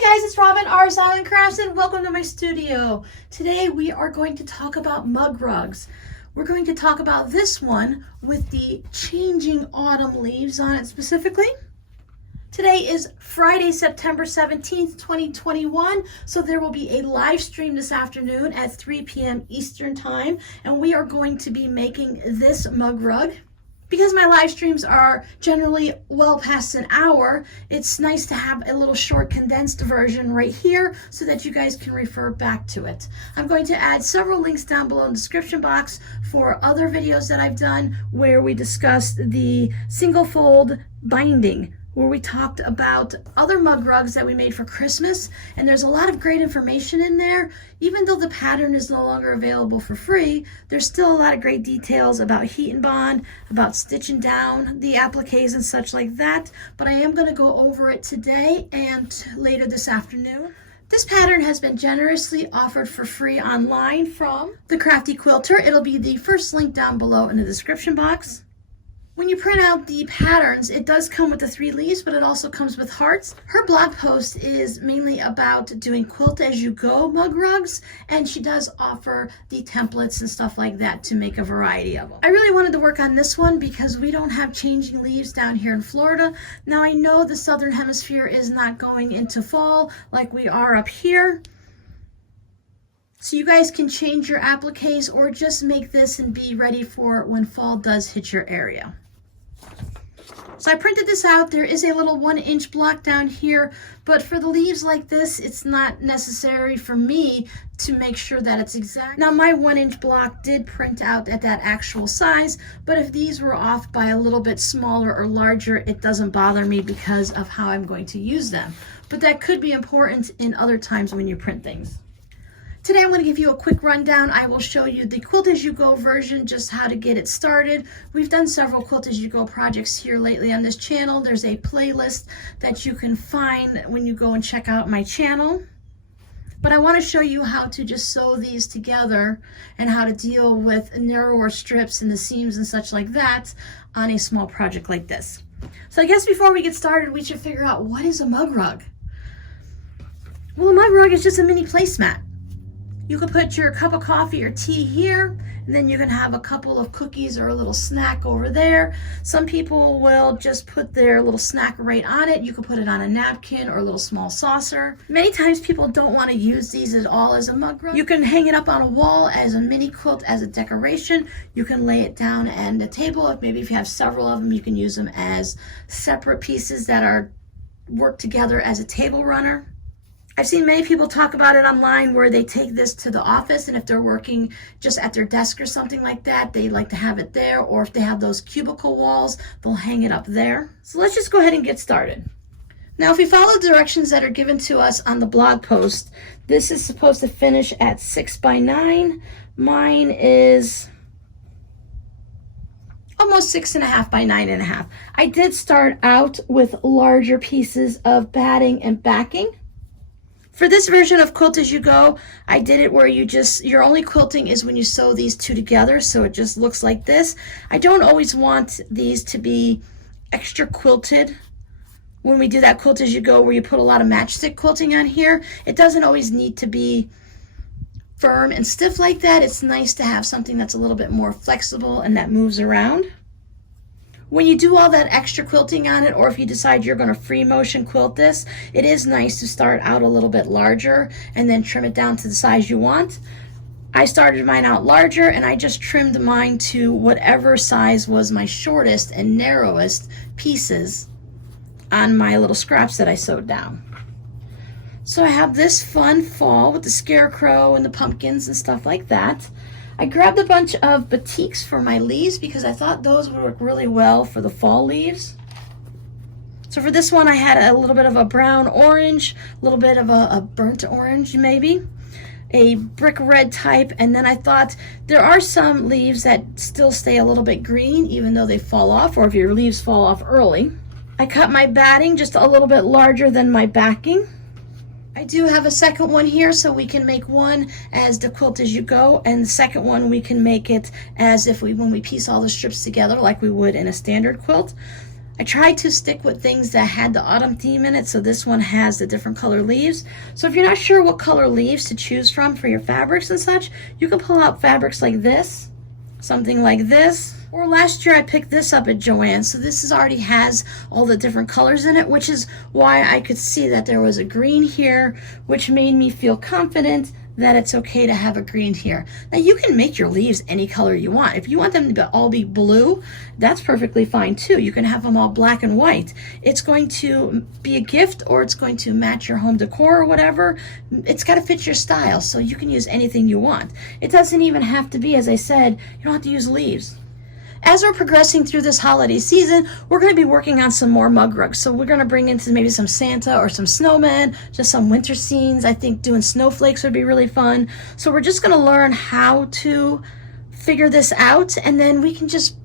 Hey guys, it's Robin, R Silent Crafts, and welcome to my studio. Today we are going to talk about mug rugs. We're going to talk about this one with the changing autumn leaves on it specifically. Today is Friday, September 17th, 2021, so there will be a live stream this afternoon at 3 p.m. Eastern Time, and we are going to be making this mug rug. Because my live streams are generally well past an hour, it's nice to have a little short condensed version right here so that you guys can refer back to it. I'm going to add several links down below in the description box for other videos that I've done where we discussed the single fold binding, where we talked about other mug rugs that we made for Christmas, and there's a lot of great information in there. Even though the pattern is no longer available for free, there's still a lot of great details about heat and bond, about stitching down the appliques and such like that, but I am going to go over it today and later this afternoon. This pattern has been generously offered for free online from The Crafty Quilter. It'll be the first link down below in the description box. When you print out the patterns, it does come with the 3 leaves, but it also comes with hearts. Her blog post is mainly about doing quilt as you go mug rugs, and she does offer the templates and stuff like that to make a variety of them. I really wanted to work on this one because we don't have changing leaves down here in Florida. Now I know the southern hemisphere is not going into fall like we are up here. So you guys can change your appliques or just make this and be ready for when fall does hit your area. So I printed this out. There is a little 1-inch block down here, but for the leaves like this, it's not necessary for me to make sure that it's exact. Now my 1-inch block did print out at that actual size, but if these were off by a little bit smaller or larger, it doesn't bother me because of how I'm going to use them. But that could be important in other times when you print things. Today I'm going to give you a quick rundown. I will show you the Quilt As You Go version, just how to get it started. We've done several Quilt As You Go projects here lately on this channel. There's a playlist that you can find when you go and check out my channel. But I want to show you how to just sew these together and how to deal with narrower strips and the seams and such like that on a small project like this. So I guess before we get started, we should figure out, what is a mug rug? Well, a mug rug is just a mini placemat. You could put your cup of coffee or tea here, and then you can have a couple of cookies or a little snack over there. Some people will just put their little snack right on it. You could put it on a napkin or a little small saucer. Many times people don't want to use these at all as a mug rug. You can hang it up on a wall as a mini quilt, as a decoration. You can lay it doan on the table. Maybe if you have several of them, you can use them as separate pieces that are worked together as a table runner. I've seen many people talk about it online where they take this to the office, and if they're working just at their desk or something like that, they like to have it there, or if they have those cubicle walls, they'll hang it up there. So let's just go ahead and get started. Now, if we follow the directions that are given to us on the blog post, this is supposed to finish at 6 by 9. Mine is almost 6.5 by 9.5. I did start out with larger pieces of batting and backing. For this version of Quilt As You Go, I did it where your only quilting is when you sew these two together, so it just looks like this. I don't always want these to be extra quilted. When we do that Quilt As You Go where you put a lot of matchstick quilting on here, it doesn't always need to be firm and stiff like that. It's nice to have something that's a little bit more flexible and that moves around. When you do all that extra quilting on it, or if you decide you're going to free motion quilt this, it is nice to start out a little bit larger and then trim it down to the size you want. I started mine out larger, and I just trimmed mine to whatever size was my shortest and narrowest pieces on my little scraps that I sewed down. So I have this fun fall with the scarecrow and the pumpkins and stuff like that. I grabbed a bunch of batiks for my leaves because I thought those would work really well for the fall leaves. So for this one, I had a little bit of a brown orange, a little bit of a burnt orange maybe, a brick red type, and then I thought there are some leaves that still stay a little bit green even though they fall off, or if your leaves fall off early. I cut my batting just a little bit larger than my backing. I do have a second one here, so we can make one as the Quilt As You Go, and the second one we can make it as if when we piece all the strips together like we would in a standard quilt. I tried to stick with things that had the autumn theme in it, so this one has the different color leaves. So if you're not sure what color leaves to choose from for your fabrics and such, you can pull out fabrics like this, something like this. Or last year I picked this up at Joann's, so this already has all the different colors in it, which is why I could see that there was a green here, which made me feel confident that it's okay to have a green here. Now you can make your leaves any color you want. If you want them to all be blue, that's perfectly fine too. You can have them all black and white. It's going to be a gift, or it's going to match your home decor or whatever. It's got to fit your style, so you can use anything you want. It doesn't even have to be, as I said, you don't have to use leaves. As we're progressing through this holiday season, we're going to be working on some more mug rugs. So we're going to bring into maybe some Santa or some snowmen, just some winter scenes. I think doing snowflakes would be really fun. So we're just going to learn how to figure this out, and then we can just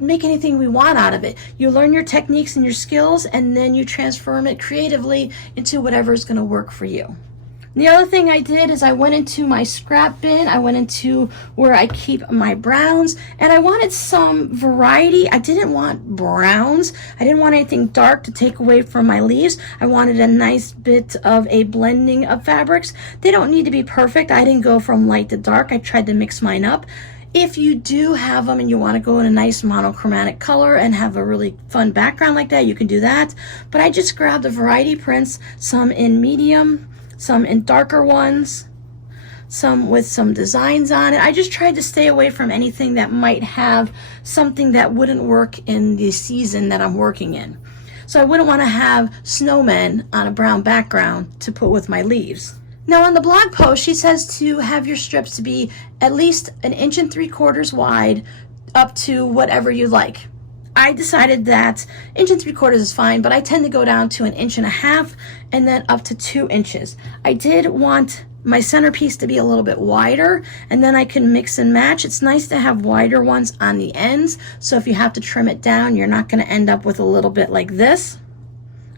make anything we want out of it. You learn your techniques and your skills, and then you transform it creatively into whatever is going to work for you. The other thing I did is I went into my scrap bin. I went into where I keep my browns, and I wanted some variety. I didn't want browns. I didn't want anything dark to take away from my leaves. I wanted a nice bit of a blending of fabrics. They don't need to be perfect. I didn't go from light to dark. I tried to mix mine up. If you do have them and you want to go in a nice monochromatic color and have a really fun background like that, you can do that. But I just grabbed the variety prints, some in medium, some in darker ones, some with some designs on it. I just tried to stay away from anything that might have something that wouldn't work in the season that I'm working in. So I wouldn't want to have snowmen on a brown background to put with my leaves. Now on the blog post, she says to have your strips to be at least 1 3/4 wide up to whatever you like. I decided that 1 3/4 is fine, but I tend to go down to 1.5 inches and then up to 2 inches. I did want my centerpiece to be a little bit wider, and then I can mix and match. It's nice to have wider ones on the ends, so if you have to trim it down, you're not going to end up with a little bit like this.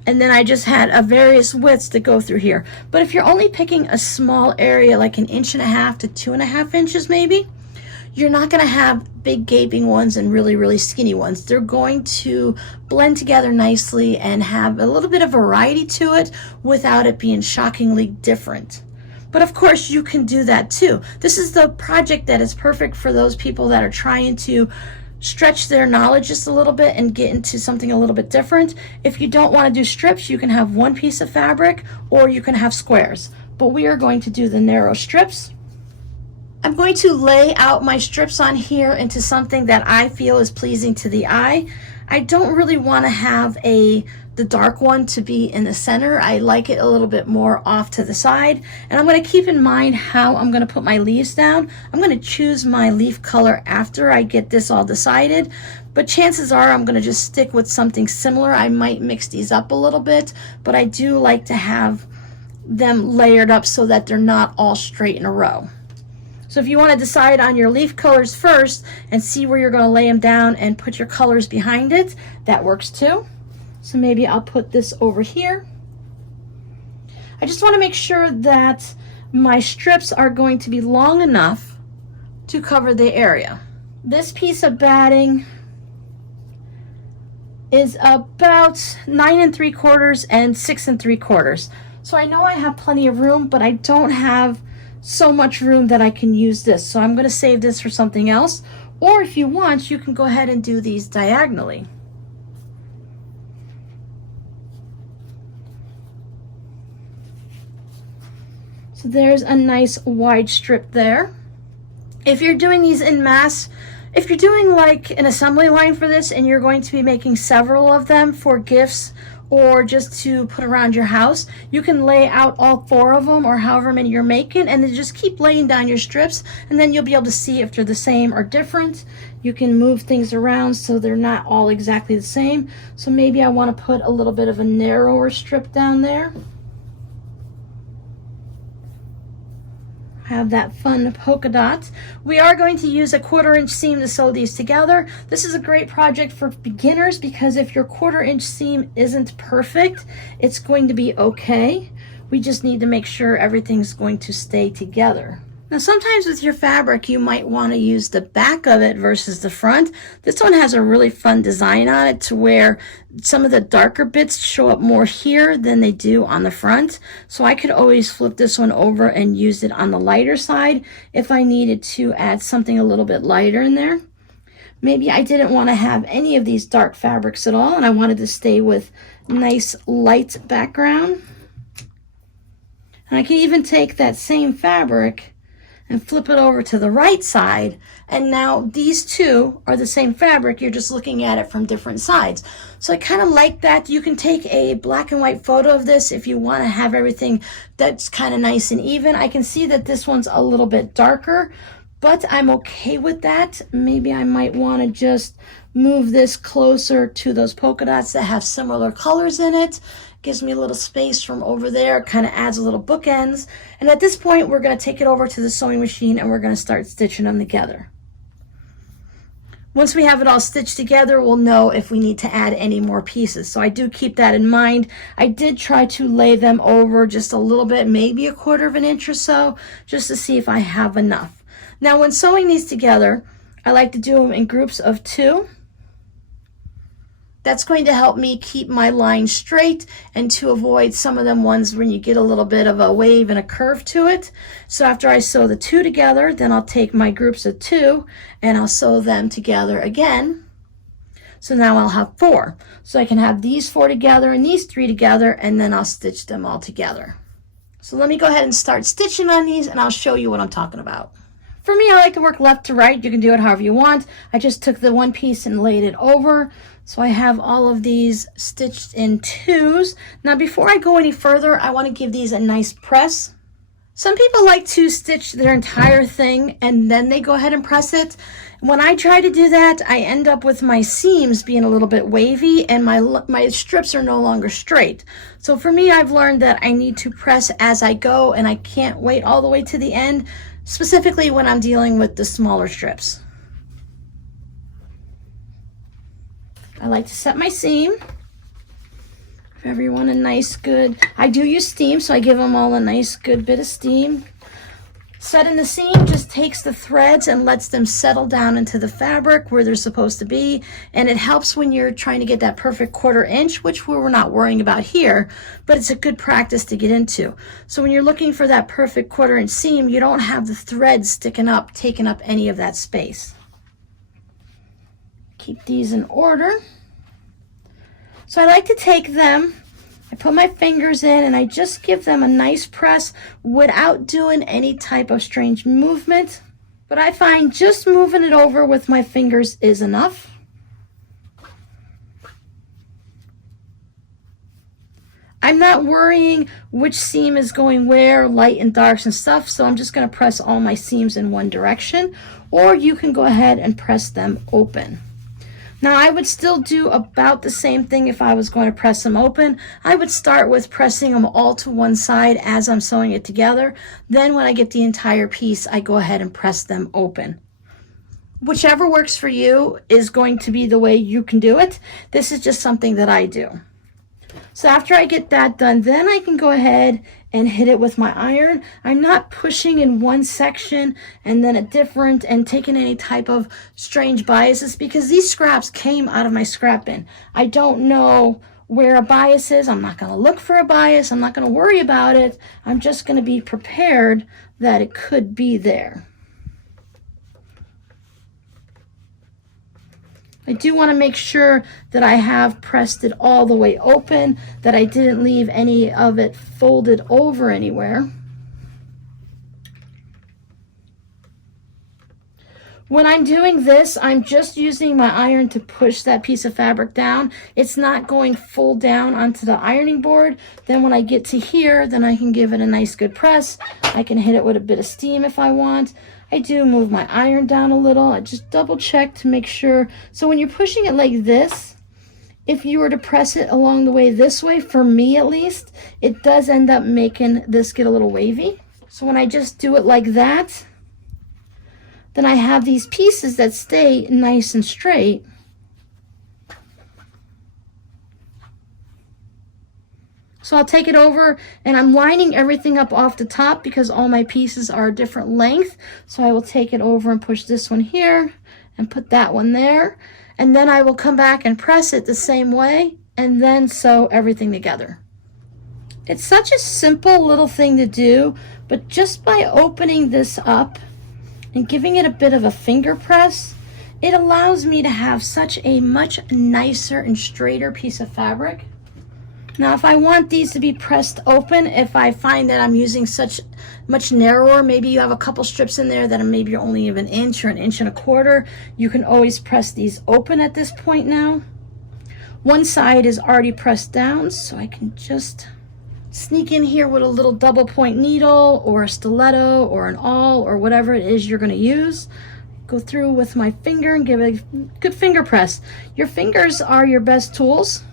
And then I just had a various widths to go through here. But if you're only picking a small area, like 1.5 inches to 2.5 inches maybe, you're not going to have big gaping ones and really skinny ones. They're going to blend together nicely and have a little bit of variety to it without it being shockingly different. But of course you can do that too. This is the project that is perfect for those people that are trying to stretch their knowledge just a little bit and get into something a little bit different. If you don't want to do strips, you can have one piece of fabric, or you can have squares. But we are going to do the narrow strips. I'm going to lay out my strips on here into something that I feel is pleasing to the eye. I don't really want to have the dark one to be in the center. I like it a little bit more off to the side. And I'm going to keep in mind how I'm going to put my leaves down. I'm going to choose my leaf color after I get this all decided. But chances are I'm going to just stick with something similar. I might mix these up a little bit, but I do like to have them layered up so that they're not all straight in a row. So if you want to decide on your leaf colors first and see where you're going to lay them down and put your colors behind it, that works too. So maybe I'll put this over here. I just want to make sure that my strips are going to be long enough to cover the area. This piece of batting is about 9 3/4 and 6 3/4. So I know I have plenty of room, but I don't have so much room that I can use this. So I'm going to save this for something else. Or if you want, you can go ahead and do these diagonally. So there's a nice wide strip there. If you're doing these en masse, if you're doing like an assembly line for this and you're going to be making several of them for gifts or just to put around your house, you can lay out all 4 of them or however many you're making, and then just keep laying down your strips, and then you'll be able to see if they're the same or different. You can move things around so they're not all exactly the same. So maybe I want to put a little bit of a narrower strip down there. Have that fun polka dot. We are going to use a 1/4 inch seam to sew these together. This is a great project for beginners because if your 1/4 inch seam isn't perfect, it's going to be okay. We just need to make sure everything's going to stay together. Now sometimes with your fabric you might want to use the back of it versus the front. This one has a really fun design on it to where some of the darker bits show up more here than they do on the front. So I could always flip this one over and use it on the lighter side if I needed to add something a little bit lighter in there. Maybe I didn't want to have any of these dark fabrics at all and I wanted to stay with nice light background. And I can even take that same fabric and flip it over to the right side, and now these two are the same fabric, you're just looking at it from different sides. So I kind of like that. You can take a black and white photo of this if you want to have everything that's kind of nice and even. I can see that this one's a little bit darker, but I'm okay with that. Maybe I might want to just move this closer to those polka dots that have similar colors in it. Gives me a little space from over there, kind of adds a little bookends. And at this point, we're going to take it over to the sewing machine and we're going to start stitching them together. Once we have it all stitched together, we'll know if we need to add any more pieces. So I do keep that in mind. I did try to lay them over just a little bit, maybe a 1/4 of an inch or so, just to see if I have enough. Now, when sewing these together, I like to do them in groups of 2. That's going to help me keep my line straight and to avoid some of them ones when you get a little bit of a wave and a curve to it. So after I sew the 2 together, then I'll take my groups of 2 and I'll sew them together again. So now I'll have 4. So I can have these 4 together and these 3 together, and then I'll stitch them all together. So let me go ahead and start stitching on these and I'll show you what I'm talking about. For me, I like to work left to right. You can do it however you want. I just took the one piece and laid it over. So I have all of these stitched in 2s. Now before I go any further, I want to give these a nice press. Some people like to stitch their entire thing and then they go ahead and press it. When I try to do that, I end up with my seams being a little bit wavy and my strips are no longer straight. So for me, I've learned that I need to press as I go and I can't wait all the way to the end, specifically when I'm dealing with the smaller strips. I like to set my seam. Give everyone a nice good, I do use steam, so I give them all a nice good bit of steam. Setting the seam just takes the threads and lets them settle down into the fabric where they're supposed to be, and it helps when you're trying to get that perfect 1/4 inch, which we're not worrying about here, but it's a good practice to get into. So when you're looking for that perfect 1/4 inch seam, you don't have the threads sticking up, taking up any of that space. Keep these in order. So I like to take them, I put my fingers in and I just give them a nice press without doing any type of strange movement. But I find just moving it over with my fingers is enough. I'm not worrying which seam is going where, light and darks and stuff, so I'm just going to press all my seams in one direction, or you can go ahead and press them open. Now I would still do about the same thing if I was going to press them open. I would start with pressing them all to one side as I'm sewing it together. Then when I get the entire piece, I go ahead and press them open. Whichever works for you is going to be the way you can do it. This is just something that I do. So after I get that done, then I can go ahead and hit it with my iron. I'm not pushing in one section and then a different and taking any type of strange biases, because these scraps came out of my scrap bin. I don't know where a bias is. I'm not going to look for a bias. I'm not going to worry about it. I'm just going to be prepared that it could be there. I do want to make sure that I have pressed it all the way open, that I didn't leave any of it folded over anywhere. When I'm doing this, I'm just using my iron to push that piece of fabric down. It's not going full down onto the ironing board. Then when I get to here, then I can give it a nice good press. I can hit it with a bit of steam if I want. I do move my iron down a little. I just double check to make sure. So when you're pushing it like this, if you were to press it along the way this way, for me at least, it does end up making this get a little wavy. So when I just do it like that, then I have these pieces that stay nice and straight. So I'll take it over, and I'm lining everything up off the top because all my pieces are a different length. So I will take it over and push this one here and put that one there. And then I will come back and press it the same way and then sew everything together. It's such a simple little thing to do, but just by opening this up and giving it a bit of a finger press, it allows me to have such a much nicer and straighter piece of fabric. Now, if I want these to be pressed open, if I find that I'm using such much narrower, maybe you have a couple strips in there that are maybe only of an inch or an inch and a quarter, you can always press these open at this point now. One side is already pressed down, so I can just sneak in here with a little double point needle or a stiletto or an awl or whatever it is you're going to use. Go through with my finger and give it a good finger press. Your fingers are your best tools.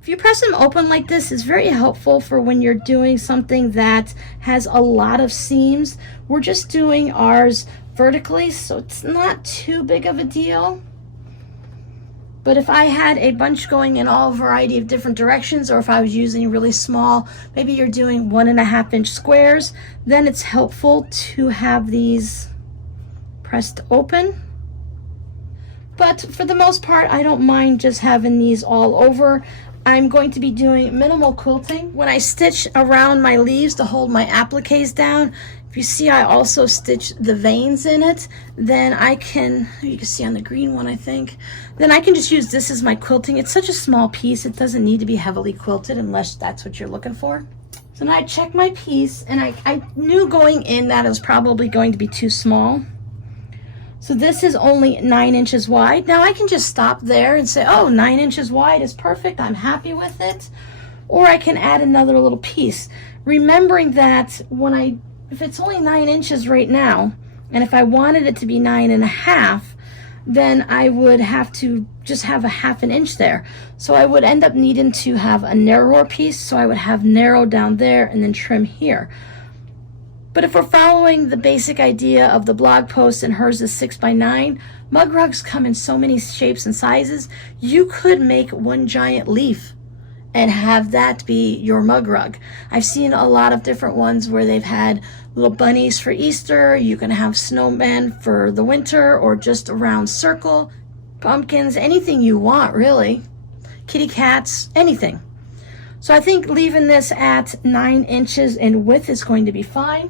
If you press them open like this, it's very helpful for when you're doing something that has a lot of seams. We're just doing ours vertically, so it's not too big of a deal. But if I had a bunch going in all variety of different directions, or if I was using really small, maybe you're doing 1.5 inch squares, then it's helpful to have these pressed open. But for the most part, I don't mind just having these all over. I'm going to be doing minimal quilting. When I stitch around my leaves to hold my appliques down, if you see I also stitch the veins in it, then I can, you can see on the green one I think, then I can just use this as my quilting. It's such a small piece, it doesn't need to be heavily quilted unless that's what you're looking for. So now I check my piece, and I knew going in that it was probably going to be too small. So this is only 9 inches wide. Now I can just stop there and say, oh, 9 inches wide is perfect, I'm happy with it. Or I can add another little piece. Remembering that if it's only 9 inches right now, and if I wanted it to be 9.5, then I would have to just have a 1/2 inch there. So I would end up needing to have a narrower piece, so I would have narrow down there and then trim here. But if we're following the basic idea of the blog post, and hers is 6x9, mug rugs come in so many shapes and sizes. You could make one giant leaf and have that be your mug rug. I've seen a lot of different ones where they've had little bunnies for Easter. You can have snowmen for the winter, or just a round circle, pumpkins, anything you want really. Kitty cats, anything. So I think leaving this at 9 inches in width is going to be fine.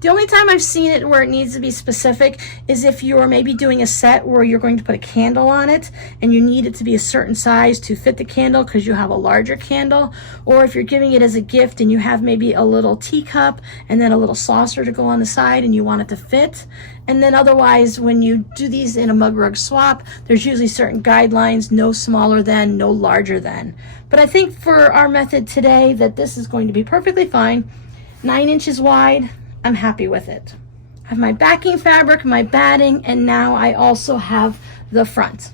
The only time I've seen it where it needs to be specific is if you're maybe doing a set where you're going to put a candle on it and you need it to be a certain size to fit the candle because you have a larger candle, or if you're giving it as a gift and you have maybe a little teacup and then a little saucer to go on the side and you want it to fit. And then otherwise, when you do these in a mug rug swap, there's usually certain guidelines, no smaller than, no larger than. But I think for our method today that this is going to be perfectly fine. 9 inches wide. I'm happy with it. I have my backing fabric, my batting, and now I also have the front,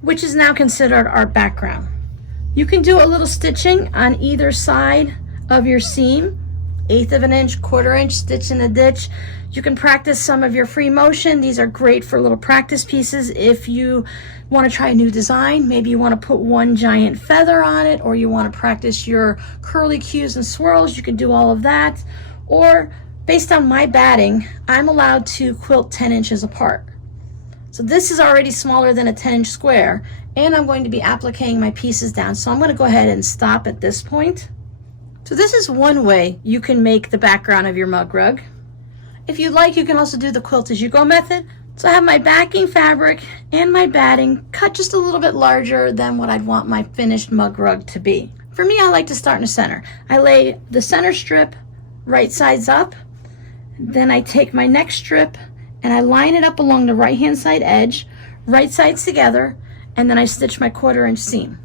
which is now considered our background. You can do a little stitching on either side of your seam, 1/8 inch, 1/4 inch, stitch in the ditch. You can practice some of your free motion. These are great for little practice pieces. If you want to try a new design, maybe you want to put one giant feather on it, or you want to practice your curly cues and swirls, you can do all of that. Or based on my batting, I'm allowed to quilt 10 inches apart. So this is already smaller than a 10 inch square, and I'm going to be appliquing my pieces down. So I'm going to go ahead and stop at this point. So this is one way you can make the background of your mug rug. If you'd like, you can also do the quilt as you go method. So I have my backing fabric and my batting cut just a little bit larger than what I'd want my finished mug rug to be. For me, I like to start in the center. I lay the center strip right sides up. Then I take my next strip and I line it up along the right hand side edge, right sides together, and then I stitch my 1/4 inch seam.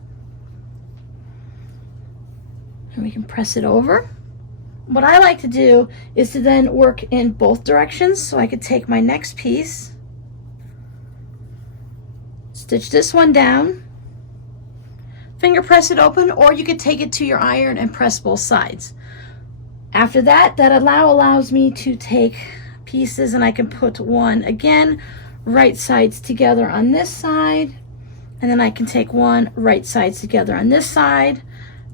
And we can press it over. What I like to do is to then work in both directions, so I could take my next piece, stitch this one down, finger press it open, or you could take it to your iron and press both sides. After that, allows me to take pieces and I can put one again, right sides together on this side, and then I can take one right sides together on this side,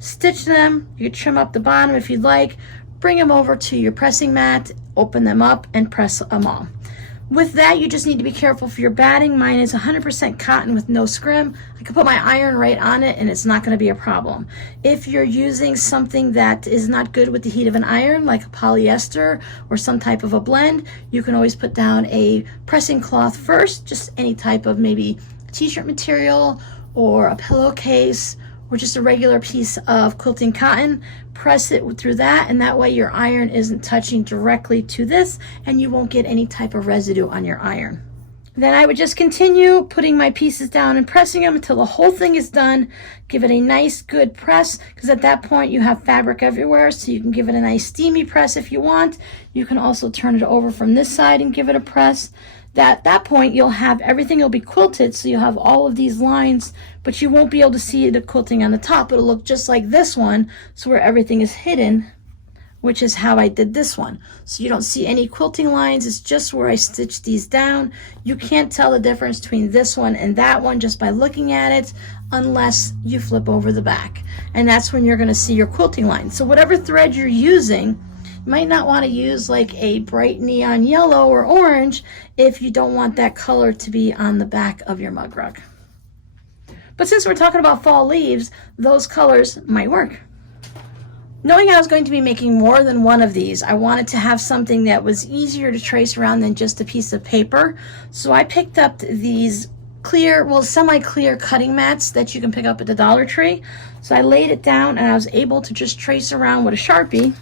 stitch them. You can trim up the bottom if you'd like, bring them over to your pressing mat, open them up, and press them all. With that, you just need to be careful for your batting. Mine is 100% cotton with no scrim. I can put my iron right on it and it's not going to be a problem. If you're using something that is not good with the heat of an iron, like a polyester or some type of a blend, you can always put down a pressing cloth first, just any type of maybe t-shirt material or a pillowcase or just a regular piece of quilting cotton. Press it through that, and that way your iron isn't touching directly to this and you won't get any type of residue on your iron. Then I would just continue putting my pieces down and pressing them until the whole thing is done. Give it a nice good press, because at that point you have fabric everywhere, so you can give it a nice steamy press if you want. You can also turn it over from this side and give it a press. At that point you'll have everything will be quilted, so you'll have all of these lines, but you won't be able to see the quilting on the top. It'll look just like this one, so where everything is hidden, which is how I did this one. So you don't see any quilting lines, it's just where I stitched these down. You can't tell the difference between this one and that one just by looking at it, unless you flip over the back. And that's when you're gonna see your quilting lines. So whatever thread you're using, you might not want to use like a bright neon yellow or orange if you don't want that color to be on the back of your mug rug. But since we're talking about fall leaves, those colors might work. Knowing I was going to be making more than one of these, I wanted to have something that was easier to trace around than just a piece of paper. So I picked up these clear, well, semi-clear cutting mats that you can pick up at the Dollar Tree. So I laid it down and I was able to just trace around with a Sharpie.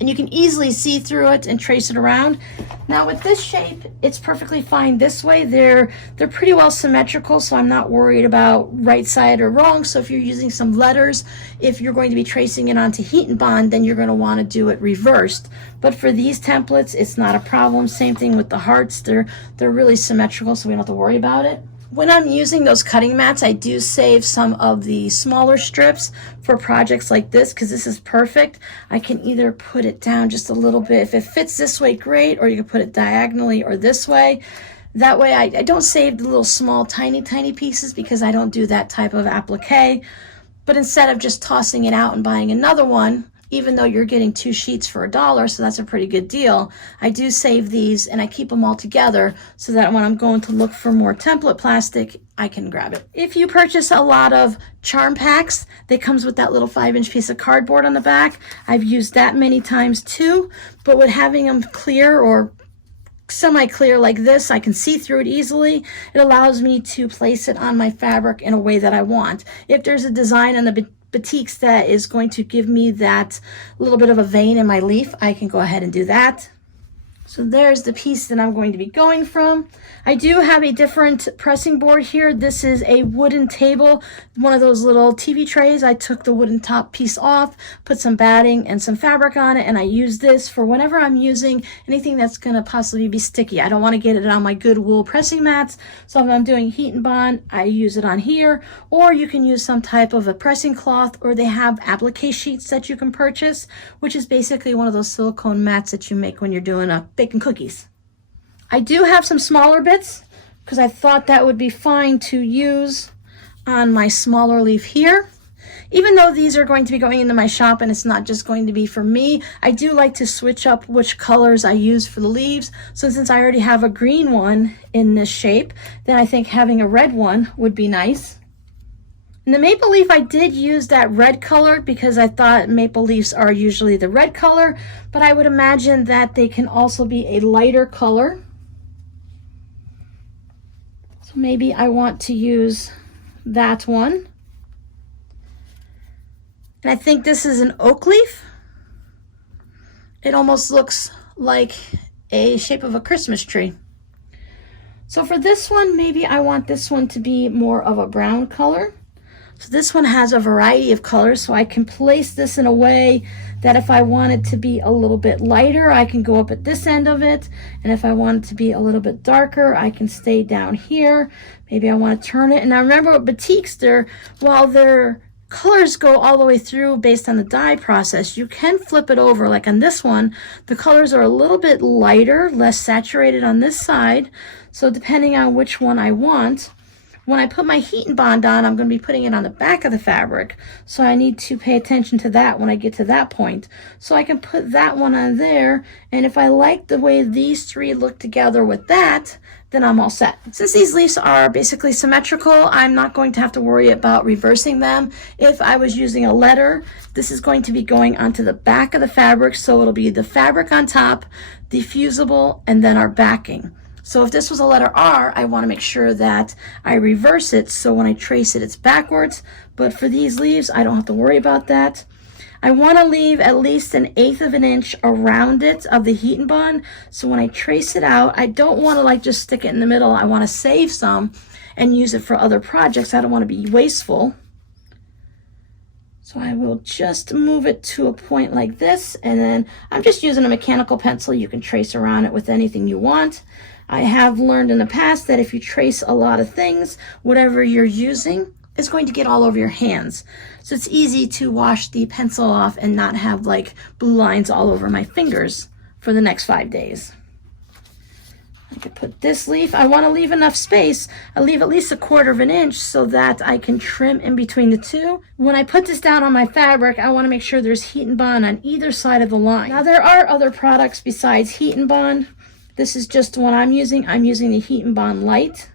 And you can easily see through it and trace it around. Now with this shape, it's perfectly fine this way. They're pretty well symmetrical, so I'm not worried about right side or wrong. So if you're using some letters, if you're going to be tracing it onto heat and bond, then you're going to want to do it reversed. But for these templates, it's not a problem. Same thing with the hearts. They're really symmetrical, so we don't have to worry about it. When I'm using those cutting mats, I do save some of the smaller strips for projects like this, because this is perfect. I can either put it down just a little bit. If it fits this way, great, or you can put it diagonally or this way. That way I don't save the little small, tiny pieces, because I don't do that type of applique. But instead of just tossing it out and buying another one, even though you're getting 2 sheets for $1, so that's a pretty good deal, I do save these and I keep them all together so that when I'm going to look for more template plastic, I can grab it. If you purchase a lot of charm packs, that comes with that little 5-inch piece of cardboard on the back. I've used that many times too, but with having them clear or semi-clear like this, I can see through it easily. It allows me to place it on my fabric in a way that I want. If there's a design on the batiks that is going to give me that little bit of a vein in my leaf, I can go ahead and do that. So there's the piece that I'm going to be going from. I do have a different pressing board here. This is a wooden table, one of those little TV trays. I took the wooden top piece off, put some batting and some fabric on it, and I use this for whenever I'm using anything that's going to possibly be sticky. I don't want to get it on my good wool pressing mats, so if I'm doing heat and bond, I use it on here. Or you can use some type of a pressing cloth, or they have applique sheets that you can purchase, which is basically one of those silicone mats that you make when you're doing baking cookies. I do have some smaller bits because I thought that would be fine to use on my smaller leaf here. Even though these are going to be going into my shop and it's not just going to be for me, I do like to switch up which colors I use for the leaves. So since I already have a green one in this shape, then I think having a red one would be nice. In the maple leaf, I did use that red color because I thought maple leaves are usually the red color, but I would imagine that they can also be a lighter color. So maybe I want to use that one. And I think this is an oak leaf. It almost looks like a shape of a Christmas tree. So for this one, maybe I want this one to be more of a brown color. So this one has a variety of colors, so I can place this in a way that if I want it to be a little bit lighter, I can go up at this end of it. And if I want it to be a little bit darker, I can stay down here. Maybe I want to turn it. And now remember with batiks, while their colors go all the way through based on the dye process, you can flip it over. Like on this one, the colors are a little bit lighter, less saturated on this side. So depending on which one I want, When I put my heat and bond on, I'm going to be putting it on the back of the fabric. So I need to pay attention to that when I get to that point. So I can put that one on there. And if I like the way these three look together with that, then I'm all set. Since these leaves are basically symmetrical, I'm not going to have to worry about reversing them. If I was using a letter, this is going to be going onto the back of the fabric. So it'll be the fabric on top, the fusible, and then our backing. So if this was a letter R, I want to make sure that I reverse it so when I trace it, it's backwards. But for these leaves, I don't have to worry about that. I want to leave at least 1/8 of an inch around it of the heat and bond. So when I trace it out, I don't want to like just stick it in the middle. I want to save some and use it for other projects. I don't want to be wasteful. So I will just move it to a point like this, and then I'm just using a mechanical pencil. You can trace around it with anything you want. I have learned in the past that if you trace a lot of things, whatever you're using is going to get all over your hands. So it's easy to wash the pencil off and not have like blue lines all over my fingers for the next 5 days. I could put this leaf. I want to leave enough space. I leave at least 1/4 of an inch so that I can trim in between the two. When I put this down on my fabric, I want to make sure there's heat and bond on either side of the line. Now there are other products besides heat and bond. This is just what I'm using. I'm using the Heat and Bond Light.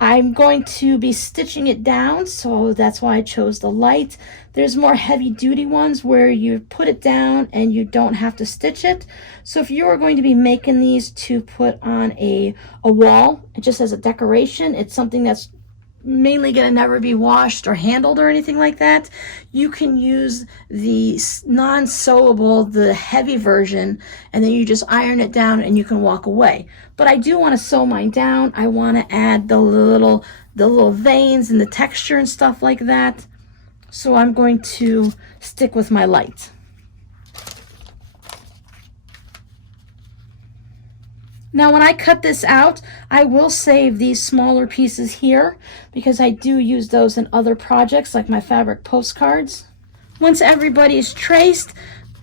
I'm going to be stitching it down, so that's why I chose the light. There's more heavy duty ones where you put it down and you don't have to stitch it. So if you are going to be making these to put on a wall, just as a decoration, it's something that's mainly going to never be washed or handled or anything like that, you can use the non-sewable, the heavy version, and then you just iron it down and you can walk away. But I do want to sew mine down. I want to add the little veins and the texture and stuff like that. So I'm going to stick with my light. Now when I cut this out, I will save these smaller pieces here because I do use those in other projects like my fabric postcards. Once everybody is traced,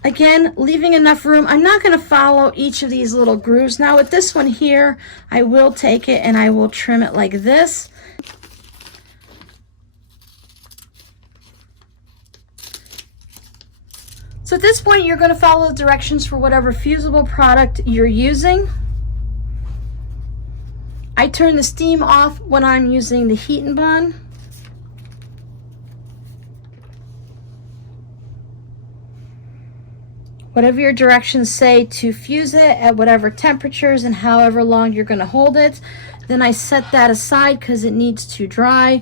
again, leaving enough room. I'm not going to follow each of these little grooves. Now with this one here, I will take it and I will trim it like this. So at this point, you're going to follow the directions for whatever fusible product you're using. I turn the steam off when I'm using the heat and bond. Whatever your directions say to fuse it at whatever temperatures and however long you're going to hold it. Then I set that aside because it needs to dry.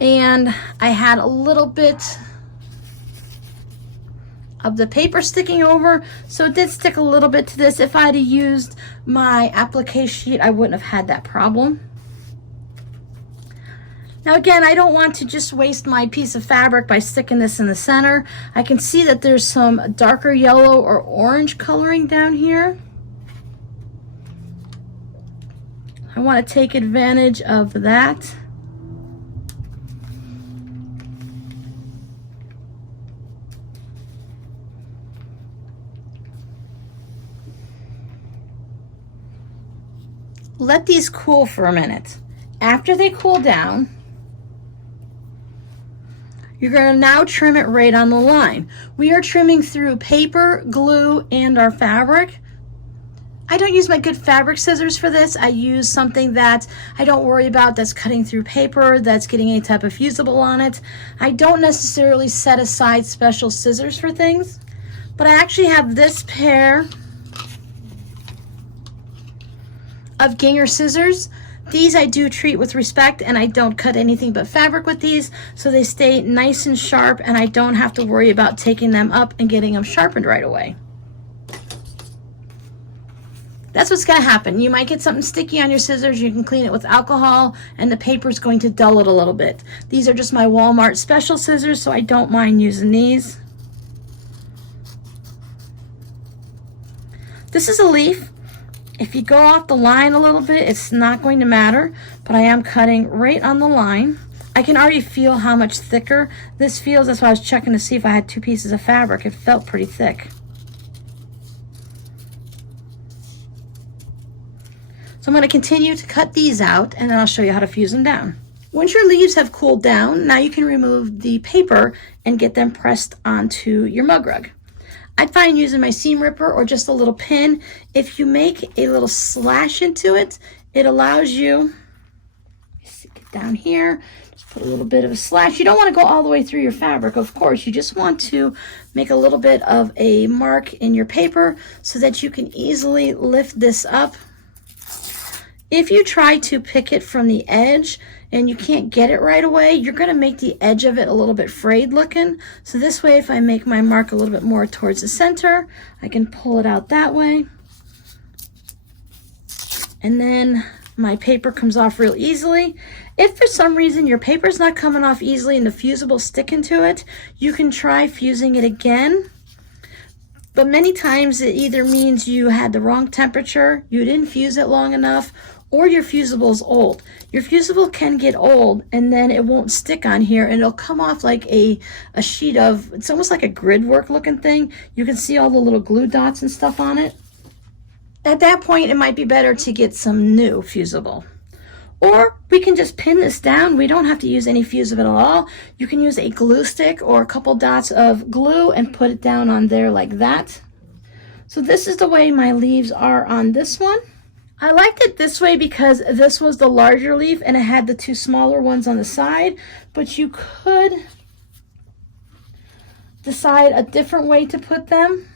And I had a little bit of the paper sticking over, so it did stick a little bit to this. If I had used my applique sheet, I wouldn't have had that problem. Now again, I don't want to just waste my piece of fabric by sticking this in the center. I can see that there's some darker yellow or orange coloring down here. I want to take advantage of that. Let these cool for a minute. After they cool down, you're going to now trim it right on the line. We are trimming through paper, glue, and our fabric. I don't use my good fabric scissors for this. I use something that I don't worry about that's cutting through paper, that's getting any type of fusible on it. I don't necessarily set aside special scissors for things, but I actually have this pair of Ginger scissors. These I do treat with respect, and I don't cut anything but fabric with these, so they stay nice and sharp and I don't have to worry about taking them up and getting them sharpened right away. That's what's going to happen. You might get something sticky on your scissors. You can clean it with alcohol and the paper is going to dull it a little bit. These are just my Walmart special scissors, so I don't mind using these. This is a leaf. If you go off the line a little bit, it's not going to matter, but I am cutting right on the line. I can already feel how much thicker this feels. That's why I was checking to see if I had 2 pieces of fabric. It felt pretty thick. So I'm going to continue to cut these out, and then I'll show you how to fuse them down. Once your leaves have cooled down, now you can remove the paper and get them pressed onto your mug rug. I find using my seam ripper or just a little pin, if you make a little slash into it, it allows you, stick it down here, just put a little bit of a slash. You don't want to go all the way through your fabric, of course. You just want to make a little bit of a mark in your paper so that you can easily lift this up. If you try to pick it from the edge and you can't get it right away, you're going to make the edge of it a little bit frayed looking. So this way, if I make my mark a little bit more towards the center, I can pull it out that way. And then my paper comes off real easily. If for some reason your paper's not coming off easily and the fusible's sticking to it, you can try fusing it again. But many times it either means you had the wrong temperature, you didn't fuse it long enough, or your fusible is old. Your fusible can get old and then it won't stick on here and it'll come off like a sheet of, it's almost like a grid work looking thing. You can see all the little glue dots and stuff on it. At that point, it might be better to get some new fusible. Or we can just pin this down. We don't have to use any fusible at all. You can use a glue stick or a couple dots of glue and put it down on there like that. So this is the way my leaves are on this one. I liked it this way because this was the larger leaf and it had the two smaller ones on the side, but you could decide a different way to put them.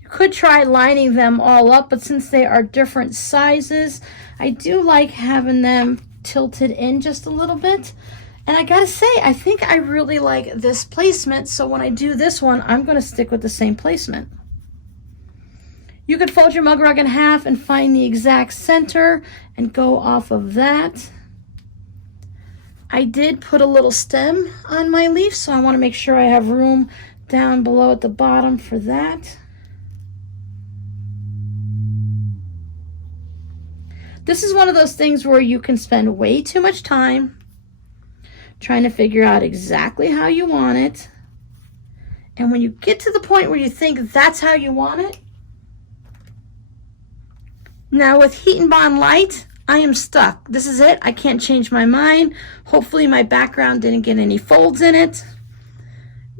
You could try lining them all up, but since they are different sizes, I do like having them tilted in just a little bit. And I gotta say, I think I really like this placement, so when I do this one, I'm gonna stick with the same placement. You could fold your mug rug in half and find the exact center and go off of that. I did put a little stem on my leaf, so I wanna make sure I have room down below at the bottom for that. This is one of those things where you can spend way too much time trying to figure out exactly how you want it. And when you get to the point where you think that's how you want it, now with Heat and Bond Light, I am stuck. This is it. I can't change my mind. Hopefully my background didn't get any folds in it.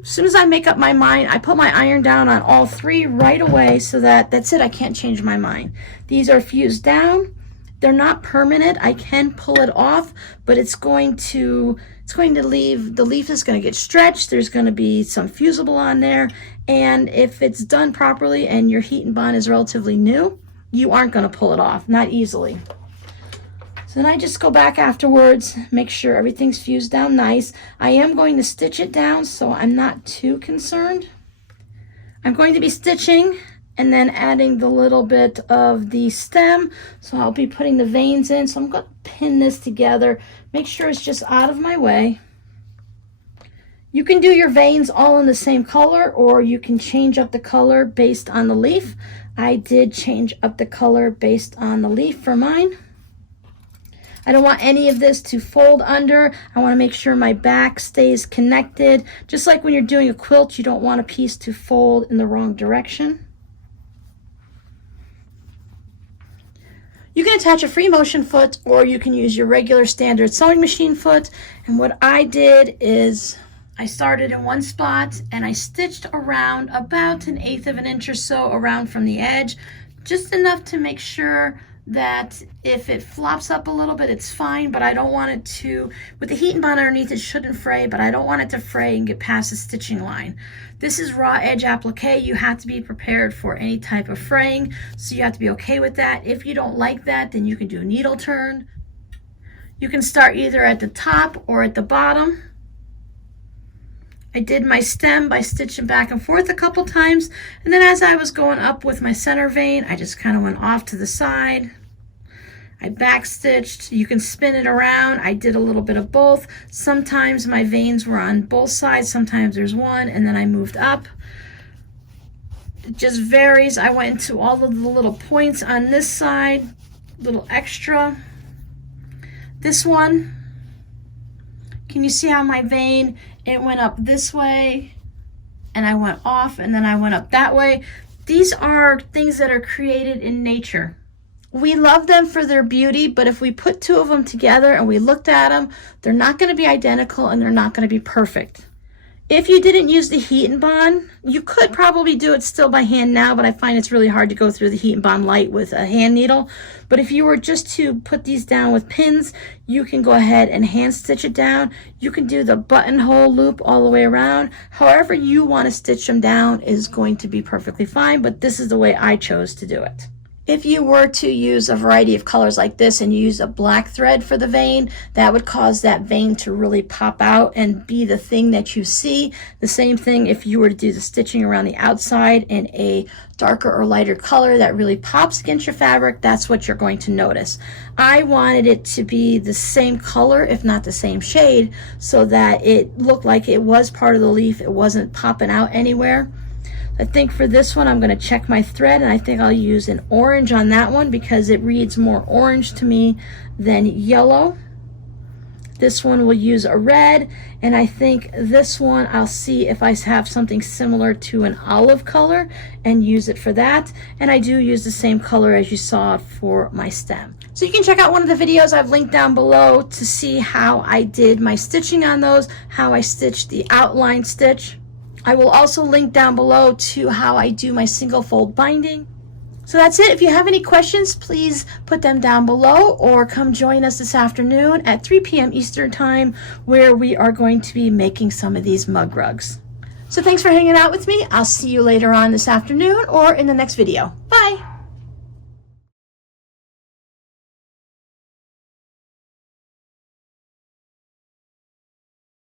As soon as I make up my mind, I put my iron down on all three right away so that's it. I can't change my mind. These are fused down. They're not permanent. I can pull it off, but it's going to leave, the leaf is going to get stretched. There's going to be some fusible on there. And if it's done properly and your Heat and Bond is relatively new, you aren't going to pull it off, not easily. So then I just go back afterwards, make sure everything's fused down nice. I am going to stitch it down, so I'm not too concerned. I'm going to be stitching and then adding the little bit of the stem. So I'll be putting the veins in. So I'm going to pin this together, make sure it's just out of my way. You can do your veins all in the same color, or you can change up the color based on the leaf. I did change up the color based on the leaf for mine. I don't want any of this to fold under. I want to make sure my back stays connected. Just like when you're doing a quilt, you don't want a piece to fold in the wrong direction. You can attach a free motion foot, or you can use your regular standard sewing machine foot. And what I did is I started in one spot and I stitched around about 1/8 of an inch or so around from the edge, just enough to make sure that if it flops up a little bit, it's fine, but I don't want it to, with the Heat and Bond underneath, it shouldn't fray, but I don't want it to fray and get past the stitching line. This is raw edge applique. You have to be prepared for any type of fraying, so you have to be okay with that. If you don't like that, then you can do a needle turn. You can start either at the top or at the bottom. I did my stem by stitching back and forth a couple times, and then as I was going up with my center vein, I just kind of went off to the side. I back stitched. You can spin it around. I did a little bit of both. Sometimes my veins were on both sides, sometimes there's one, and then I moved up. It just varies. I went into all of the little points on this side, little extra. This one Can you see how my vein, it went up this way and I went off and then I went up that way? These are things that are created in nature. We love them for their beauty, but if we put two of them together and we looked at them, they're not going to be identical and they're not going to be perfect. If you didn't use the heat and bond, you could probably do it still by hand now, but I find it's really hard to go through the heat and bond light with a hand needle. But if you were just to put these down with pins, you can go ahead and hand stitch it down. You can do the buttonhole loop all the way around. However you want to stitch them down is going to be perfectly fine, but this is the way I chose to do it. If you were to use a variety of colors like this and you use a black thread for the vein, that would cause that vein to really pop out and be the thing that you see. The same thing if you were to do the stitching around the outside in a darker or lighter color that really pops against your fabric, that's what you're going to notice. I wanted it to be the same color, if not the same shade, so that it looked like it was part of the leaf. It wasn't popping out anywhere. I think for this one I'm going to check my thread, and I think I'll use an orange on that one because it reads more orange to me than yellow. This one will use a red, and I think this one I'll see if I have something similar to an olive color and use it for that. And I do use the same color as you saw for my stem. So you can check out one of the videos I've linked down below to see how I did my stitching on those, how I stitched the outline stitch. I will also link down below to how I do my single fold binding. So that's it. If you have any questions, please put them down below or come join us this afternoon at 3 p.m. Eastern Time, where we are going to be making some of these mug rugs. So thanks for hanging out with me. I'll see you later on this afternoon or in the next video. Bye.